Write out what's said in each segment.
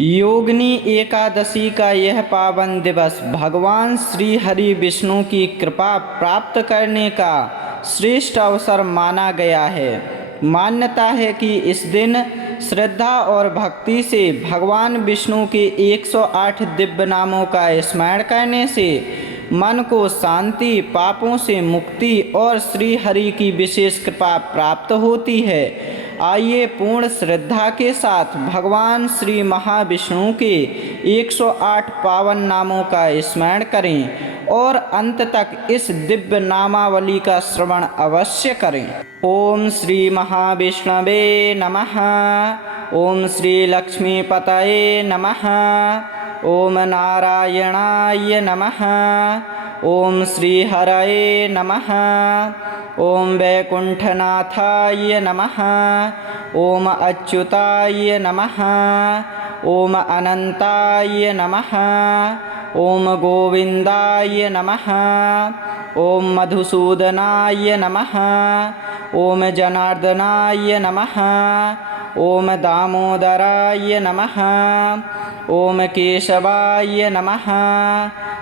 योगिनी एकादशी का यह पावन दिवस भगवान श्री हरि विष्णु की कृपा प्राप्त करने का श्रेष्ठ अवसर माना गया है। मान्यता है कि इस दिन श्रद्धा और भक्ति से भगवान विष्णु के 108 दिव्य नामों का स्मरण करने से मन को शांति, पापों से मुक्ति और श्री हरि की विशेष कृपा प्राप्त होती है। आइए पूर्ण श्रद्धा के साथ भगवान श्री महाविष्णु के 108 पावन नामों का स्मरण करें और अंत तक इस दिव्य नामावली का श्रवण अवश्य करें। ओम श्री महाविष्णवे नमः। ओम श्री लक्ष्मीपतये नमः। ओम नारायणाय नमः। ओम श्री हरये नमः। ओम वैकुंठनाथाय नमः। ओम अच्युताय नमः। ओम अनंताय नमः। ओम गोविंदाय नमः। ओम मधुसूदनाय नमः। ओम जनार्दनाय नमः। ओम दामोदराय नमः। ओम केशवाय नमः।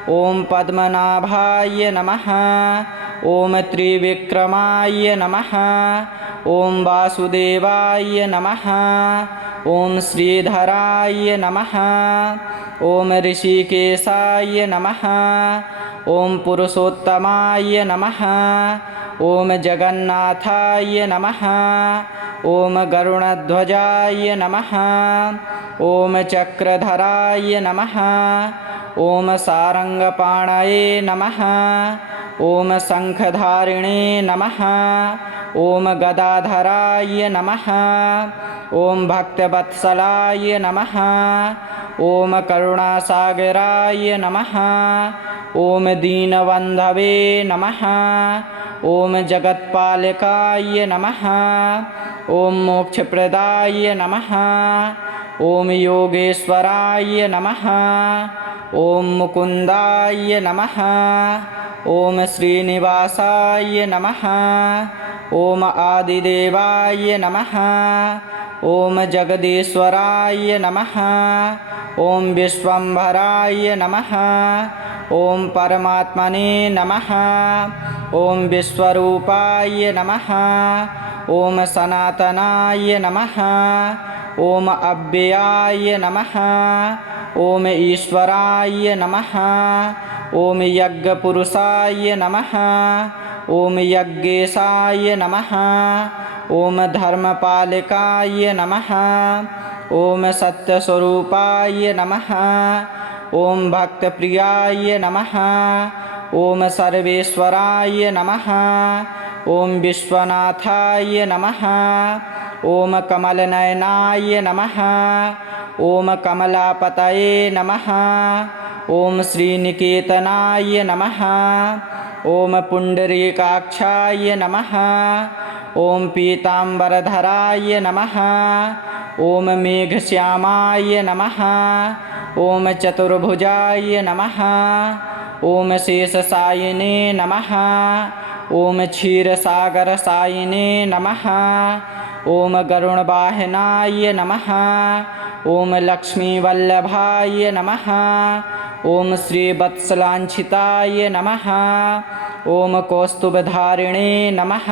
ओम पद्मनाभाय नमः। ओम त्रिविक्रमाय नमः। ओम वासुदेवाय नमः। ओम श्रीधराय नमः। ओम ऋषिकेशाय नमः। ओम पुरुषोत्तमाय नमः। ओम जगन्नाथाय नमः। ओम गरुणध्वजाय नमः। ओम चक्रधराय नमः। ओम सारंगपाणये नमः। ओम शंखधारिणे नमः। ओम गदाधराय नमः। ओम भक्तवत्सलाय नमः। ओम करुणासागराय नमः। ओम दीनबन्धवे नमः। ओम जगत्पालकाय नमः। ओम मोक्षप्रदाय नमः। ओम योगेश्वराय नमः। ओम मुकुंदाय नमः। ओम श्रीनिवासाय नमः। ओम आदिदेवाय नमः। ओम जगदीश्वराय नमः। ओम विश्वम्भराय नमः। ओम परमात्मने नमः। ओम विश्वरूपाय नमः। ओम सनातनाय नमः। ओम अव्ययाय नमः। ओम ईश्वराय नमः। ओम यज्ञपुरुषाय नमः। ओम यज्ञेशाय नमः। ओम धर्मपालकाय नमः। ओम सत्यस्वरूपाय नमः। ओम भक्तप्रियाय नमः। ओम सर्वेश्वराय नमः। ओम विश्वनाथाय नमः। ओम कमलनयनाय नमः। ओम कमलापतये नमः। ओम श्रीनिकेतनाय नमः। ओम पुंडरीकाक्षाय नमः। ओम पीताम्बरधराय नमः। ओम मेघश्यामाय नमः। ओम चतुर्भुजाय नमः। ओम शेषशायिने नमः। ओम क्षीरसागरशायिने नमः। ओम गरुणवाहनाय नमः। ओम लक्ष्मीवल्लभाय नमः। ओम श्रीवत्सलांछिताय नमः। ओम कौस्तुभधारिणे नमः।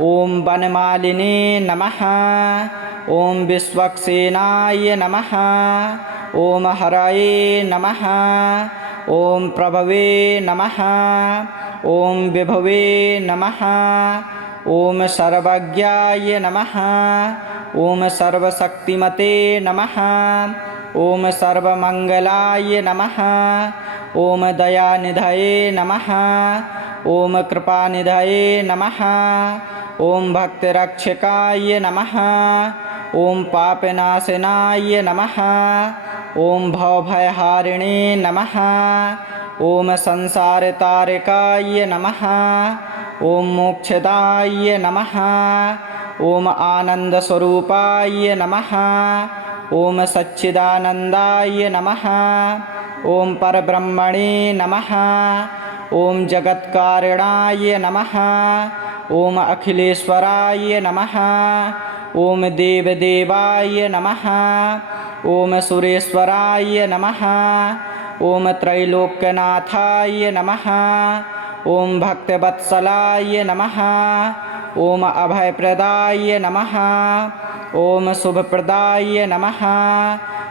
ओम वनमालिने नमः। ओम विश्वक्सेनाय नमः। ओम हरये नमः। ओम प्रभवे नमः। ओम विभवे नमः। ओम सर्वज्ञाय नमः। ओम सर्वशक्तिमते नमः। ओम सर्वमंगलाय नमः। ओम दयानिधये नमः। ओम कृपानिधये नमः। ओम भक्तरक्षकाय नमः। ओम पापनाशनाय नमः। ओम भवभयहारिणे नमः। ओम संसारतारकाय नमः। ओम मोक्षदाय नमः। ओम आनंदस्वरूपाय नमः। ओम सच्चिदानंदाय नमः। ओम परब्रह्मणे नमः। ओम जगत्कारणाय नमः। ओम अखिलेश्वराय नमः। ॐ देवदेवाय नमः। ॐ सुरेश्वराय नमः। ॐ त्रैलोक्यनाथाय नमः। ॐ भक्तवत्सलाय नमः। ॐ अभयप्रदाय नमः। ॐ शुभप्रदाय नमः।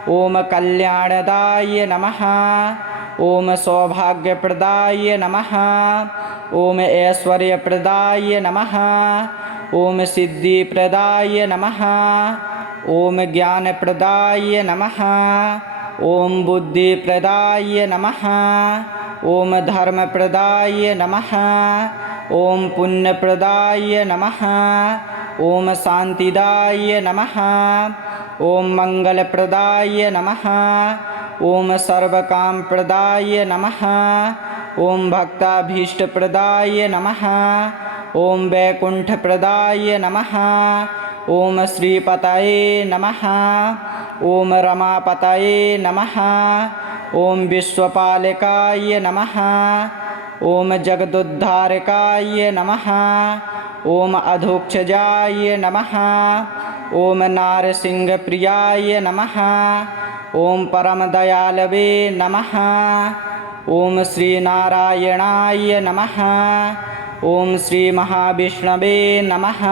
ॐ कल्याणदाय नमः। ॐ सौभाग्यप्रदाय नमः। ॐ ऐश्वर्यप्रदाय नमः। ॐ सिद्धिप्रदाय नमः। ॐ ज्ञानप्रदाय नमः। ॐ बुद्धिप्रदाय नमः। ॐ धर्मप्रदाय नमः। ॐ पुण्यप्रदाय नमः। ॐ शान्तिदाय नमः। ॐ मङ्गलप्रदाय नमः। ॐ सर्वकामप्रदाय नमः। ॐ भक्ताभीष्टप्रदाय नमः। ॐ वैकुण्ठप्रदाय नमः। ॐ श्रीपतये नमः। ॐ रमापतये नमः। ॐ विश्वपालकाय नमः। ॐ जगदुद्धारकाय नमः। ॐ अधोक्षजाय नमः। ॐ नारसिंहप्रियाय नमः। ॐ परमदयालवे नमः। ॐ श्रीनारायणाय नमः। ॐ श्रीमहाविष्णवे नमः।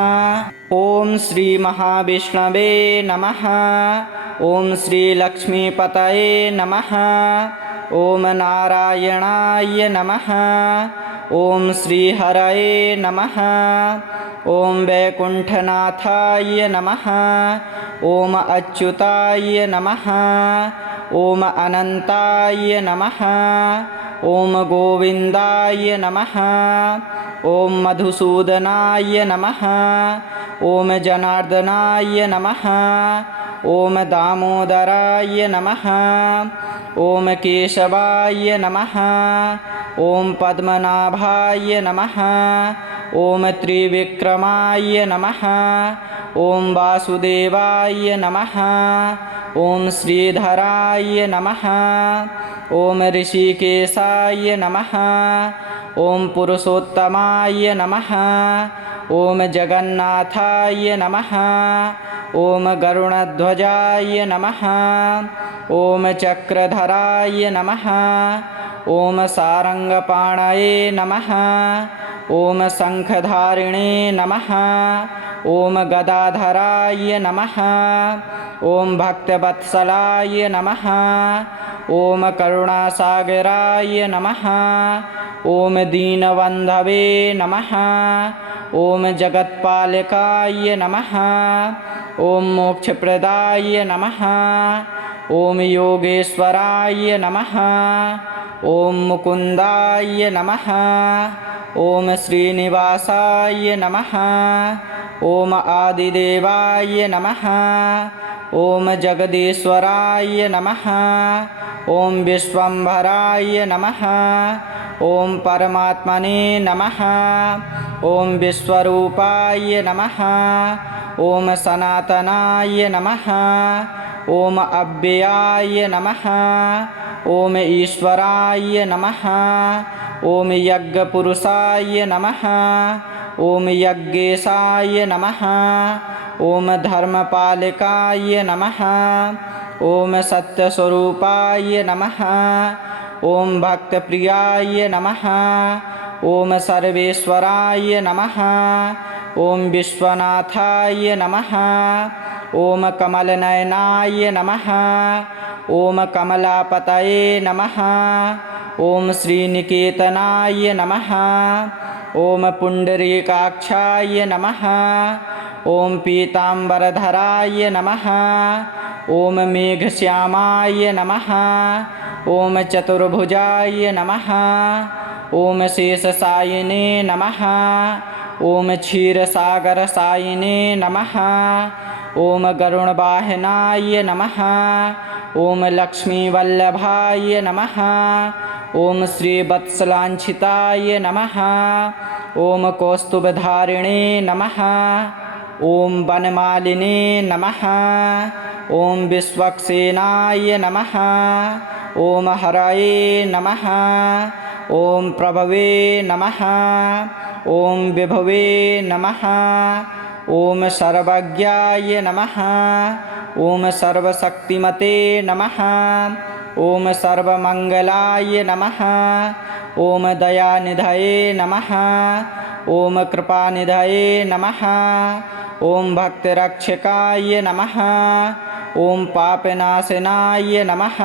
ॐ श्रीमहाविष्णवे नमः। ॐ श्रीलक्ष्मीपतये नमः। ॐ नारायणाय नमः। ॐ श्रीहरये नमः। ॐ वैकुण्ठनाथाय नमः। ॐ अच्युताय नमः। ॐ अनन्ताय नमः। ॐ गोविन्दाय नमः। ॐ मधुसूदनाय नमः। ॐ जनार्दनाय नमः। ॐ दामोदराय नमः। ॐ केशवाय नमः। ॐ पद्मनाभाय नमः। ॐ त्रिविक्रमाय नमः। ॐ वासुदेवाय नमः। ॐ श्रीधराय नमः। ॐ ऋषिकेशाय नमः। ॐ पुरुषोत्तमाय नमः। ॐ जगन्नाथाय नमः। ॐ गरुणध्वजाय नमः। ॐ चक्रधराय नमः। ॐ सारङ्गपाणये नमः। ॐ शङ्खधारिणे नमः। ॐ गदाधराय नमः। ॐ भक्तवत्सलाय नमः। ॐ करुणासागराय नमः। ॐ दीनबन्धवे नमः। ॐ जगत्पालकाय नमः। ॐ मोक्षप्रदाय नमः। ॐ योगेश्वराय नमः। ॐ मुकुन्दाय नमः। ॐ श्रीनिवासाय नमः। ॐ आदिदेवाय नमः। ॐ जगदीश्वराय नमः। ॐ विश्वम्भराय नमः। ॐ परमात्मने नमः। ॐ विश्वरूपाय नमः। ॐ सनातनाय नमः। ॐ अव्ययाय नमः। ॐ ईश्वराय नमः। ॐ यज्ञपुरुषाय नमः। ॐ यज्ञेशाय नमः। ॐ धर्मपालकाय नमः। ॐ सत्यस्वरूपाय नमः। ॐ भक्तप्रियाय नमः। ॐ सर्वेश्वराय नमः। ॐ विश्वनाथाय नमः। ॐ कमलनयनाय नमः। ॐ कमलापतये नमः। ॐ श्रीनिकेतनाय नमः। ॐ पुण्डरीकाक्षाय नमः। ॐ पीताम्बरधराय नमः। ॐ मेघश्यामाय नमः। ॐ चतुर्भुजाय नमः। ॐ शेषशायिने नमः। ॐ क्षीरसागरशायिने नमः। ॐ गरुणवाहनाय नमः। ॐ लक्ष्मीवल्लभाय नमः। ॐ श्रीवत्सलाञ्छिताय नमः। ॐ कौस्तुभधारिणे नमः। ॐ वनमालिने नमः। ॐ विश्वक्सेनाय नमः। ॐ हरये नमः। ॐ प्रभवे नमः। ॐ विभवे नमः। ॐ सर्वज्ञाय नमः ॐ सर्वशक्तिमते नमः ॐ सर्वमङ्गलाय नमः ॐ दयानिधये नमः ॐ कृपानिधये नमः ॐ भक्तिरक्षकाय नमः ॐ पापनाशनाय नमः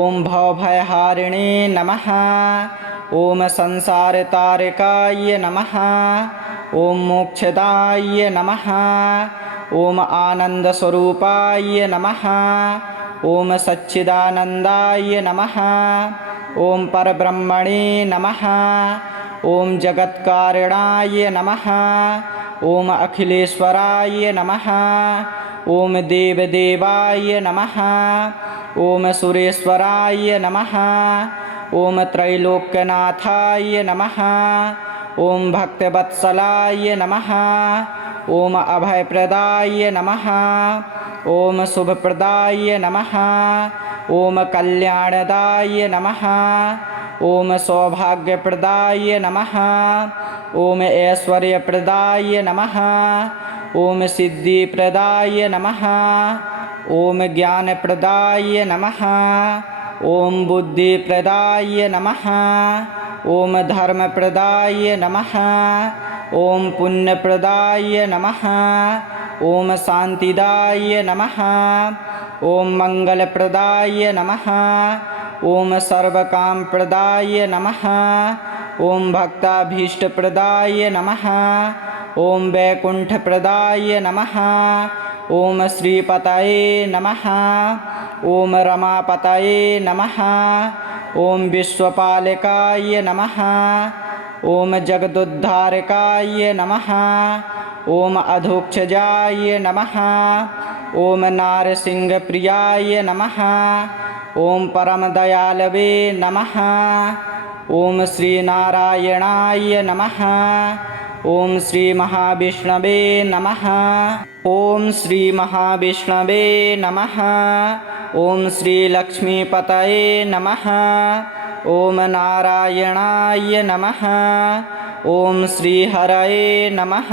ॐ भवभयहारिणे नमः ॐ संसारतारिकाय नमः ॐ मोक्षदाय नमः ॐ आनन्दस्वरूपाय नमः ॐ सच्चिदानन्दाय नमः ॐ परब्रह्मणे नमः ॐ जगत्कारिणाय नमः ॐ अखिलेश्वराय नमः ॐ देवदेवाय नमः ॐ सुरेश्वराय नमः ॐ त्रैलोक्यनाथाय नमः ॐ भक्तवत्सलाय नमः ॐ अभयप्रदाय नमः ॐ शुभप्रदाय नमः ॐ कल्याणदाय नमः ॐ सौभाग्यप्रदाय नमः ॐ ऐश्वर्यप्रदाय नमः ॐ सिद्धिप्रदाय नमः ॐ ज्ञानप्रदाय नमः ॐ बुद्धिप्रदाय नमः ॐ धर्मप्रदाय नमः ॐ पुण्यप्रदाय नमः ॐ शान्तिदाय नमः ॐ मङ्गलप्रदाय नमः ॐ सर्वकामप्रदाय नमः ॐ भक्ताभीष्टप्रदाय नमः ॐ वैकुण्ठप्रदाय नमः ॐ श्रीपतये नमः ॐ रमापतये नमः ॐ विश्वपालकाय नमः ॐ जगदुद्धारकाय नमः ॐ अधोक्षजाय नमः ॐ नारसिंहप्रियाय नमः ॐ परमदयालवे नमः ॐ श्रीनारायणाय नमः ॐ श्रीमहाविष्णवे नमः ॐ श्रीमहाविष्णवे नमः ॐ श्रीलक्ष्मीपतये नमः ॐ नारायणाय नमः ॐ श्रीहरये नमः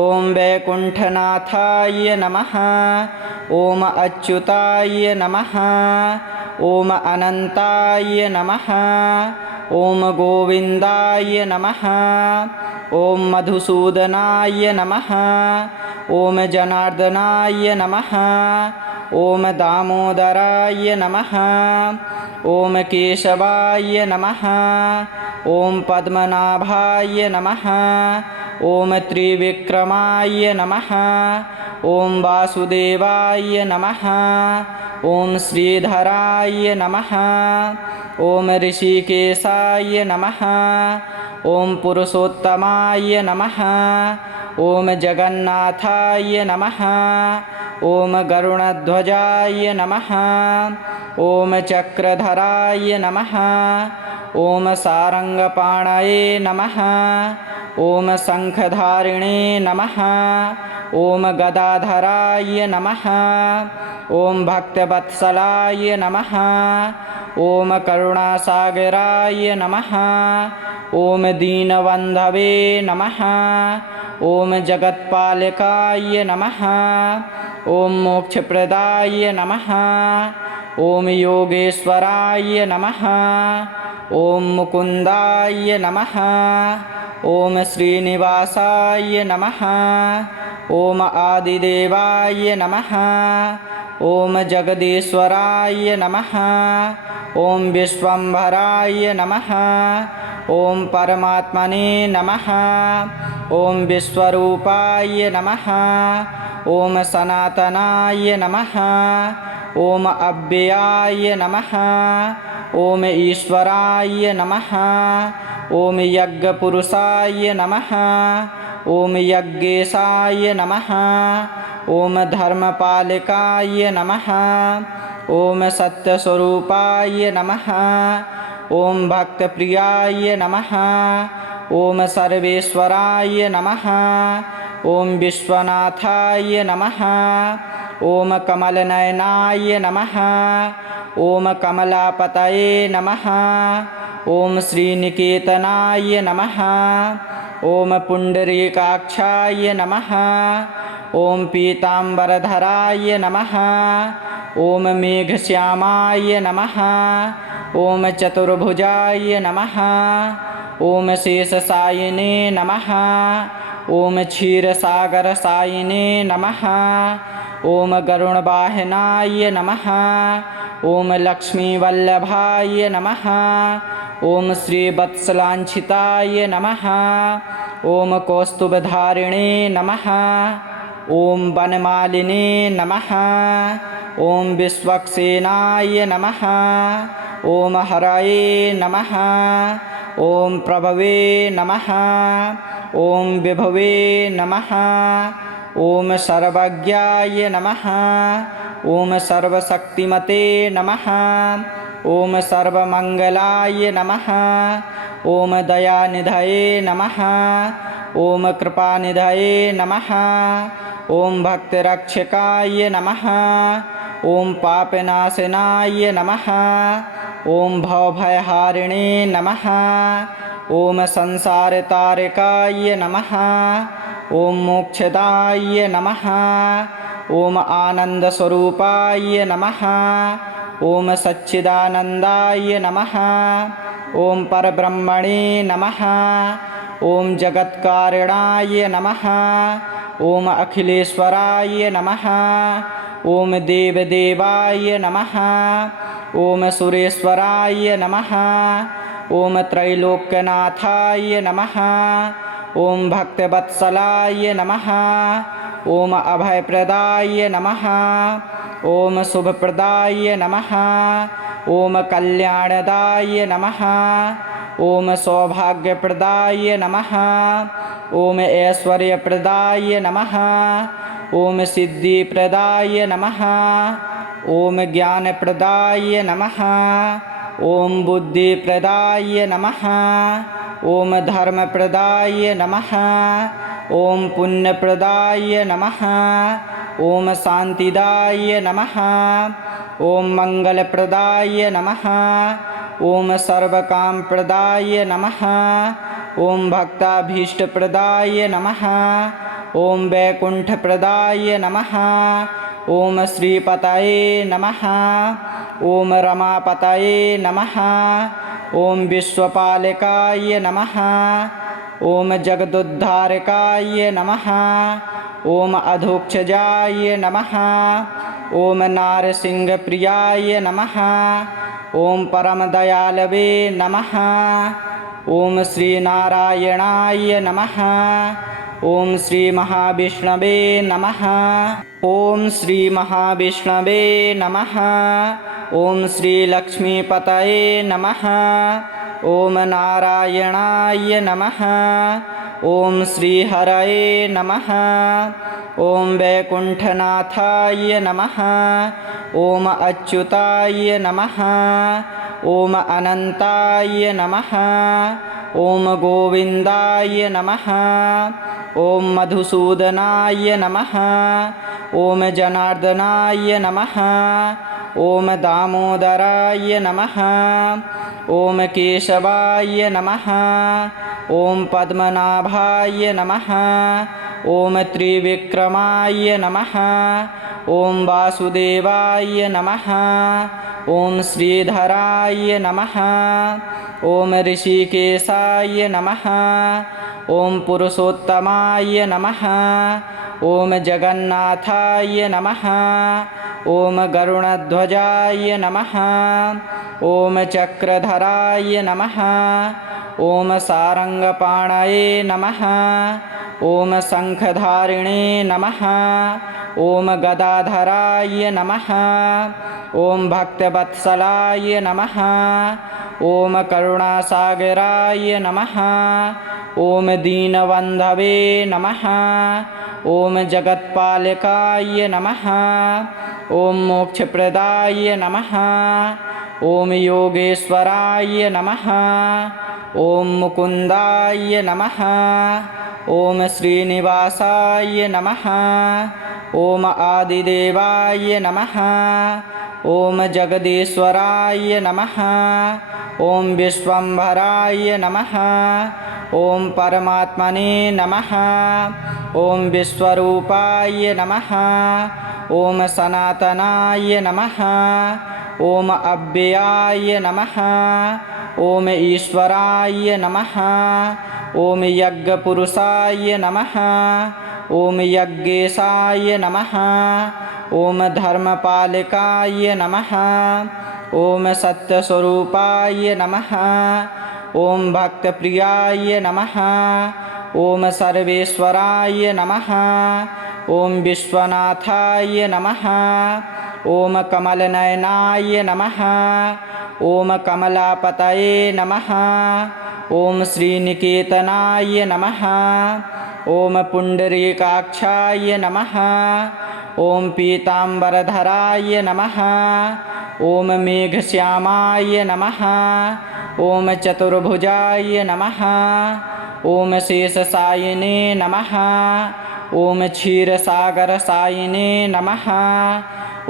ॐ वैकुण्ठनाथाय नमः ॐ अच्युताय नमः ॐ अनन्ताय नमः ॐ गोविन्दाय नमः ॐ मधुसूदनाय नमः ॐ जनार्दनाय नमः ॐ दामोदराय नमः ॐ केशवाय नमः ॐ पद्मनाभाय नमः ॐ त्रिविक्रमाय नमः ॐ वासुदेवाय नमः ॐ श्रीधराय नमः ॐ ऋषिकेशाय नमः ॐ पुरुषोत्तमाय नमः ॐ जगन्नाथाय नमः ॐ गरुणध्वजाय नमः ॐ चक्रधराय नमः ॐ सारङ्गपाणये नमः ॐ शङ्खधारिणे नमः ॐ गदाधराय नमः ॐ भक्तवत्सलाय नमः ॐ करुणासागराय नमः ॐ दीनबन्धवे नमः ॐ जगत्पालकाय नमः ॐ मोक्षप्रदाय नमः ॐ योगेश्वराय नमः ॐ मुकुन्दाय नमः ॐ श्रीनिवासाय नमः ॐ आदिदेवाय नमः ॐ जगदीश्वराय नमः ॐ विश्वम्भराय नमः ॐ परमात्मने नमः ॐ विश्वरूपाय नमः ॐ सनातनाय नमः ॐ अव्ययाय नमः ॐ ईश्वराय नमः ॐ यज्ञपुरुषाय नमः ॐ यज्ञेशाय नमः ॐ धर्मपालकाय नमः ॐ सत्यस्वरूपाय नमः ॐ भक्तप्रियाय नमः ॐ सर्वेश्वराय नमः ॐ विश्वनाथाय नमः ॐ कमलनयनाय नमः ॐ कमलापतये नमः ॐ श्रीनिकेतनाय नमः ॐ पुण्डरीकाक्षाय नमः ॐ पीताम्बरधराय नमः ॐ मेघश्यामाय नमः ॐ चतुर्भुजाय नमः ॐ शेषशायिने नमः ॐ क्षीरसागरशायिने नमः ॐ गरुडवाहनाय नमः ॐ लक्ष्मीवल्लभाय नमः ॐ श्रीवत्सलाञ्छिताय नमः ॐ कौस्तुभधारिणे नमः ॐ वनमालिने नमः ॐ विश्वक्सेनाय नमः ॐ हरये नमः ॐ प्रभवे नमः ॐ विभवे नमः ॐ सर्वज्ञाय नमः ॐ सर्वशक्तिमते नमः ॐ सर्वमङ्गलाय नमः ॐ दयानिधये नमः ॐ कृपानिधये नमः ॐ भक्तिरक्षकाय नमः ॐ पापनाशनाय नमः ॐ भवभयहारिणे नमः ॐ संसारतारिकाय नमः ॐ मोक्षदाय नमः ॐ आनन्दस्वरूपाय नमः ॐ सच्चिदानन्दाय नमः ॐ परब्रह्मणे नमः ॐ जगत्कारिणाय नमः ॐ अखिलेश्वराय नमः ॐ देवदेवाय नमः ॐ सुरेश्वराय नमः ॐ त्रैलोक्यनाथाय नमः ॐ भक्तवत्सलाय नमः ॐ अभयप्रदाय नमः ॐ शुभप्रदाय नमः ॐ कल्याणदाय नमः ॐ सौभाग्यप्रदाय नमः ॐ ऐश्वर्यप्रदाय नमः ॐ सिद्धिप्रदाय नमः ॐ ज्ञानप्रदाय नमः ॐ बुद्धिप्रदाय नमः ॐ धर्मप्रदाय नमः ॐ पुण्यप्रदाय नमः ॐ शान्तिदाय नमः ॐ मङ्गलप्रदाय नमः ॐ सर्वकामप्रदाय नमः ॐ भक्ताभीष्टप्रदाय नमः ॐ वैकुण्ठप्रदाय नमः ॐ श्रीपतये नमः ॐ रमापतये नमः ॐ विश्वपालकाय नमः ॐ जगदुद्धारकाय नमः ॐ अधोक्षजाय नमः ॐ नारसिंहप्रियाय नमः ॐ परमदयालवे नमः ॐ श्रीनारायणाय नमः ॐ श्रीमहाविष्णवे नमः ॐ श्रीमहाविष्णवे नमः ॐ श्रीलक्ष्मीपतये नमः ॐ नारायणाय नमः ॐ श्रीहरये नमः ॐ वैकुण्ठनाथाय नमः ॐ अच्युताय नमः ॐ अनन्ताय नमः ॐ गोविन्दाय नमः ॐ मधुसूदनाय नमः ॐ जनार्दनाय नमः ॐ दामोदराय नमः ॐ केशवाय नमः ॐ पद्मनाभाय नमः ॐ त्रिविक्रमाय नमः ॐ वासुदेवाय नमः ॐ श्रीधराय नमः ॐ ऋषिकेशाय नमः ॐ पुरुषोत्तमाय नमः ॐ जगन्नाथाय नमः ॐ गरुडध्वजाय नमः ॐ चक्रधराय नमः ॐ सारङ्गपाणये नमः ॐ शङ्खधारिणे नमः ॐ गदाधराय नमः ॐ भक्तवत्सलाय नमः ॐ करुणासागराय नमः ॐ दीनबन्धवे नमः ॐ जगत्पालकाय नमः ॐ मोक्षप्रदाय नमः ॐ योगेश्वराय नमः ॐ मुकुन्दाय नमः ॐ श्रीनिवासाय श्रीनिवासाय नमः। ॐ आदिदेवाय नमः। ॐ जगदीश्वराय नमः। ॐ विश्वम्भराय नमः। ॐ परमात्मने नमः। ॐ विश्वरूपाय नमः। ॐ सनातनाय नमः। ॐ अव्ययाय नमः। ॐ ईश्वराय नमः। ॐ यज्ञपुरुषाय नमः। ॐ यज्ञेशाय नमः। ॐ धर्मपालकाय नमः। ॐ सत्यस्वरूपाय नमः। ॐ भक्तप्रियाय नमः। ॐ सर्वेश्वराय नमः। ॐ विश्वनाथाय नमः। ॐ कमलनयनाय नमः। ॐ कमलापतये नमः। ॐ श्रीनिकेतनाय नमः। ॐ पुण्डरीकाक्षाय नमः। ॐ पीताम्बरधराय नमः। ॐ मेघश्यामाय नमः। ॐ चतुर्भुजाय नमः। ॐ शेषशायिने नमः। ॐ क्षीरसागरशायिने नमः।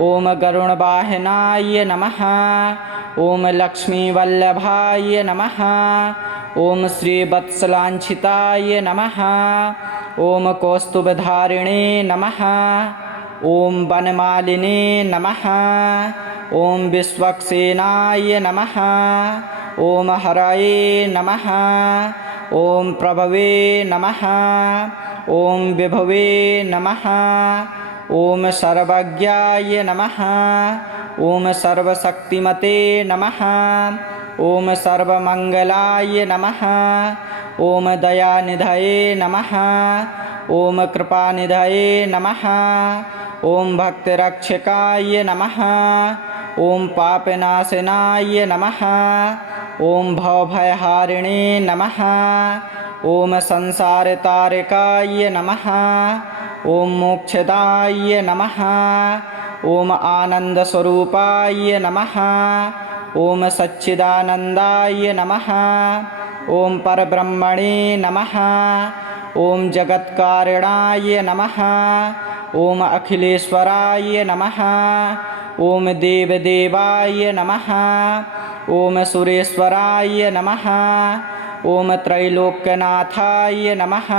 ॐ गरुणवाहनाय नमः। ॐ लक्ष्मीवल्लभाय नमः। ॐ श्रीवत्सलाञ्छिताय नमः। ॐ कौस्तुभधारिणे नमः। ॐ वनमालिने नमः। ॐ विश्वक्सेनाय नमः। ॐ हरये नमः। ॐ प्रभवे नमः। ॐ विभवे नमः। ॐ सर्वज्ञाय नमः। ॐ सर्वशक्तिमते नमः। ॐ सर्वमङ्गलाय नमः। ॐ दयानिधये नमः। ॐ कृपानिधये नमः। ॐ भक्तिरक्षकाय नमः। ॐ पापनाशनाय नमः। ॐ भवभयहारिणे नमः। ॐ संसारतारकाय नमः। ॐ मोक्षदाय नमः। ॐ आनन्दस्वरूपाय नमः। ॐ सच्चिदानन्दाय नमः। ॐ परब्रह्मणे नमः। ॐ जगत्कारिणाय नमः। ॐ अखिलेश्वराय नमः। ॐ देवदेवाय नमः। ॐ सुरेश्वराय नमः। ॐ त्रैलोक्यनाथाय नमः।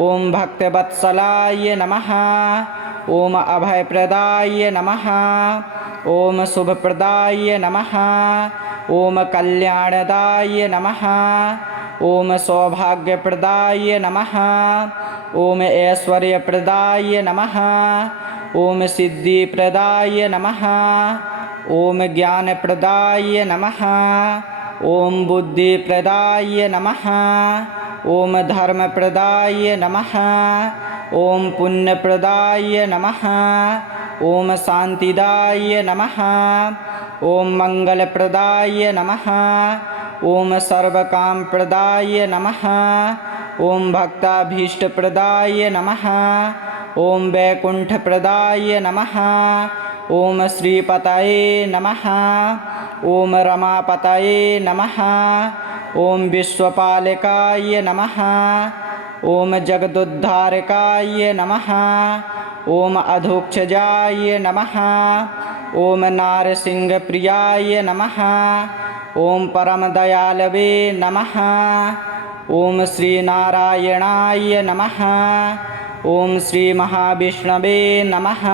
ॐ भक्तवत्सलाय नमः। ॐ अभयप्रदाय नमः। ॐ शुभप्रदाय नमः। ॐ कल्याणदाय नमः। ॐ सौभाग्यप्रदाय नमः। ॐ ऐश्वर्यप्रदाय नमः। ॐ सिद्धिप्रदाय नमः। ॐ ज्ञानप्रदाय नमः। ॐ बुद्धिप्रदाय नमः। ॐ धर्मप्रदाय नमः। ॐ पुण्यप्रदाय नमः। ॐ शान्तिदाय नमः। ॐ मङ्गलप्रदाय नमः। ॐ सर्वकामप्रदाय नमः। ॐ भक्ताभीष्टप्रदाय नमः। ॐ वैकुण्ठप्रदाय नमः। ॐ श्रीपतये नमः। ॐ रमापतये नमः। ॐ विश्वपालकाय नमः। ॐ जगदुद्धारकाय नमः। ॐ अधोक्षजाय नमः। ॐ नारसिंहप्रियाय नमः। ॐ परमदयालवे नमः। ॐ श्रीनारायणाय नमः। ॐ श्रीमहाविष्णवे नमः।